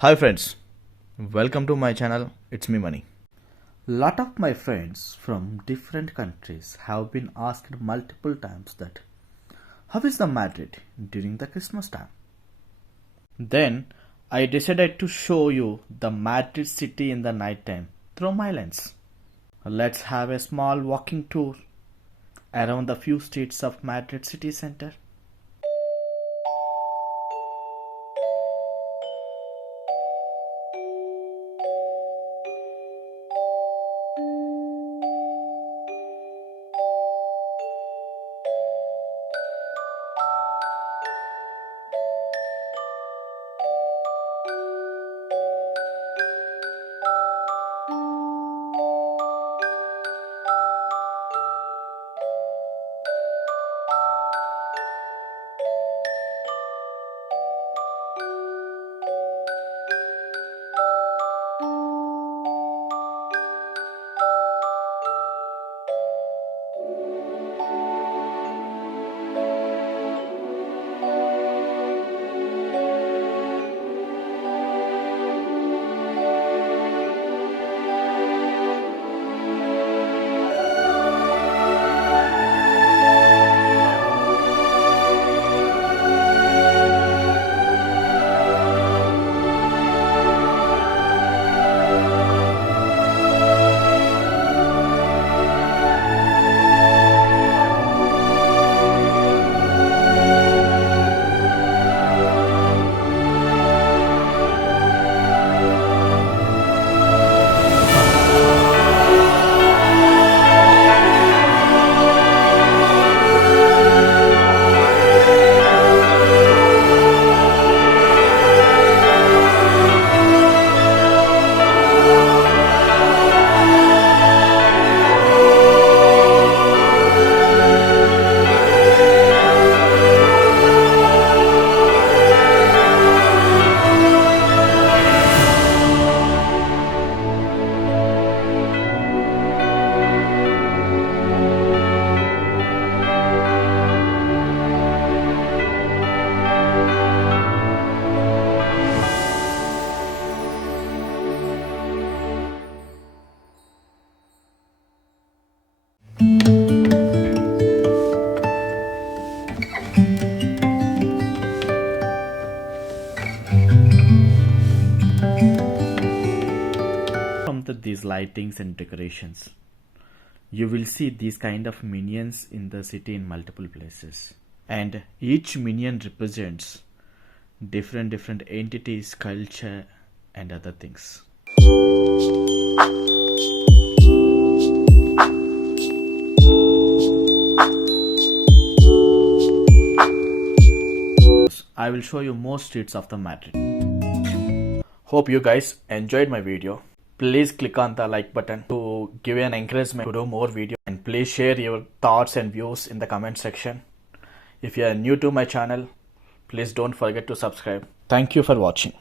Hi friends, welcome to my channel. It's me Money. Lot of my friends from different countries have been asked multiple times that how is the Madrid during the Christmas time? Then I decided to show you the Madrid city in the night time through my lens. Let's have a small walking tour around the few streets of Madrid city center. From these lightings and decorations, you will see these kind of minions in the city in multiple places, and each minion represents different entities, culture and other things. I will show you more streets of the Madrid. Hope you guys enjoyed my video. Please click on the like button to give an encouragement to do more videos, and please share your thoughts and views in the comment section. If you are new to my channel, please don't forget to subscribe. Thank you for watching.